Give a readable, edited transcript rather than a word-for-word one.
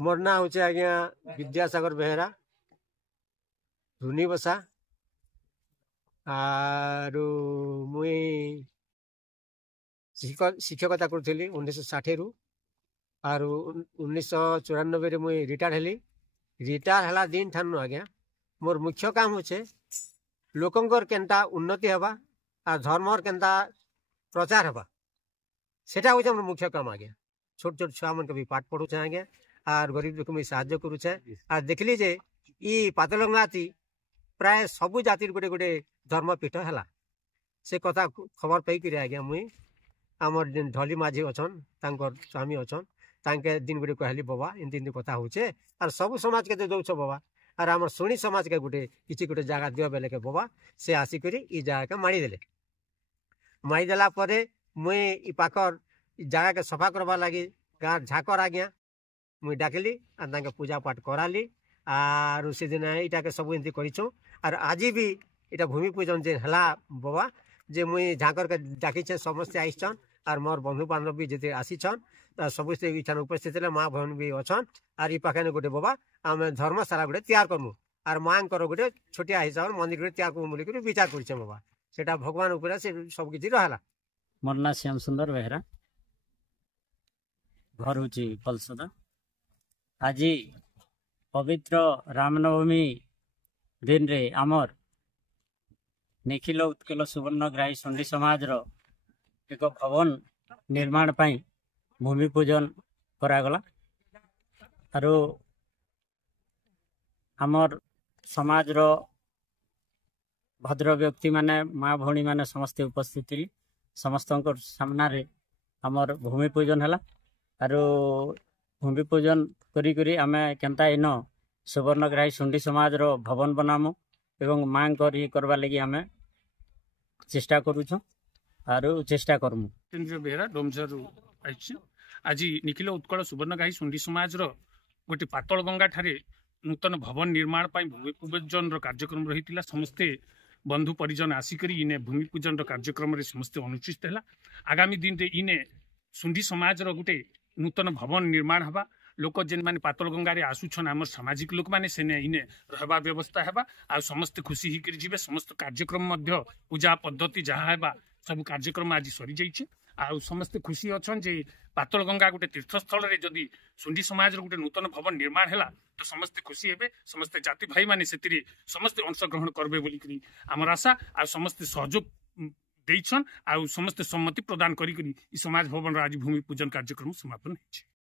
मोर ना हूँ आज्ञा विद्यासागर बेहेरा रुनी बसा आरु मुई शिक्षकता करूली 1960 रु आरु 1994 मुई रिटायर हेली। रिटायर हला दिन ठानु आज्ञा मोर मुख्य काम होचे लोकंकर केनता उन्नति हवा आ धर्मर केनता प्रचार हवा सेटा होचे मोर मुख्य काम आज्ञा। छोट छोट छुआ मन के भी पाठ पढ़ुचे आज्ञा आर गरीब लोक मुई साहाय्य करूचे। आ देखली जे ई पातलगंगाती प्राय सबु जातिर गोटे गोटे धर्मपीठ है से कथा खबर पाई आज्ञा मुई आमर जेन ढली माझी अच्छन तांकर स्वामी अच्छन तांके दिन गोटे कहली बाबा एमती एमती कथा होचे आर सब समाज के दौछ बाबा आर आमर शुणी समाज के गोटे किसी गोटे जगह दियो बेले के बाबा से आसिक ई जगह के माड़ीदेले। माड़ीदेला मुई ई पाखर जगह के सफा करवा लगी गाँव झाकर आज्ञा मुई डाकली आर तांके पूजा पाठ कराली आर से दिन यहाँ के सब एमती कर आज भी इटा भूमि पूजन जेन हला बाबा जे मुई झाकर के डाकिछे समस्ते आईछन आर मोर बंधु बांधव भी जेते आसीछन सबस्ते इठान उपस्थित माँ बहन भी अच्छन आर ई पाखे गोटे बाबा आम धर्मशाला गोटे तैयार करमु आर माँ गोटे छोटिया हिसाब मंदिर गोटे तैयार करमु बोलिक विचार कर बाबा सेटा भगवान उपरे से सब किछि रहला। मोर ना श्याम सुंदर बेहरा घर हूँ पलसदा। आज पवित्र रामनवमी दिन रे आमर निखिल उत्कल सुवर्णग्राही सुंडी समाज रो एक भवन निर्माण पाई भूमि पूजन करागला आरो आमर समाज रो भद्र व्यक्ति माने माँ भौणी माने समस्ते उपस्थित थी समस्त सामना रे आमर भूमि पूजन है आरो भूमि पूजन करी करी आमे केनता इन सुवर्णग्राही सुंडी समाज रो भवन बनामु एवं मांग करी करवा लगी आमे चेष्टा करूछु आरो चेष्टा करमु। केंद्र बेहरा डोमझर आइछि आज निखिल उत्कल सुवर्णग्राही सुंडी समाज रो गोटे पातल गंगा ठारे नूतन भवन निर्माण पाई भूमि पूजन रो कार्यक्रम रहितिला समस्ते बंधु परिजन आसिकरी इने भूमि पूजन रो कार्यक्रम रे समस्ते अनुचित हला। आगामी दिन रे इने सुंडी समाज रो गोटे नूतन भवन निर्माण हवा लोक जेन माने पातल गंगा रे आसुछन आमर सामाजिक लोक माने सेने इने रहबा व्यवस्था हेबा आ समस्त खुशी ही कर जिवे समस्त कार्यक्रम मध्य पूजा पद्धति जहा हेबा सब कार्यक्रम आज सरी जाइछे आ समस्त खुशी अछन जे पातल गंगा गोटे तीर्थस्थल रे जदी सुंडी समाज रो गोटे नूतन भवन निर्माण हैला तो समस्त खुशी हेबे समस्त जाति भाई माने सेतिरे समस्त अंश ग्रहण करबे बोली करी हमर आशा आ समस्त सहयोग देइछन आ समस्त सम्मति प्रदान करी करी ई समाज भवन रो आज भूमि पूजन कार्यक्रम समापन होइछे।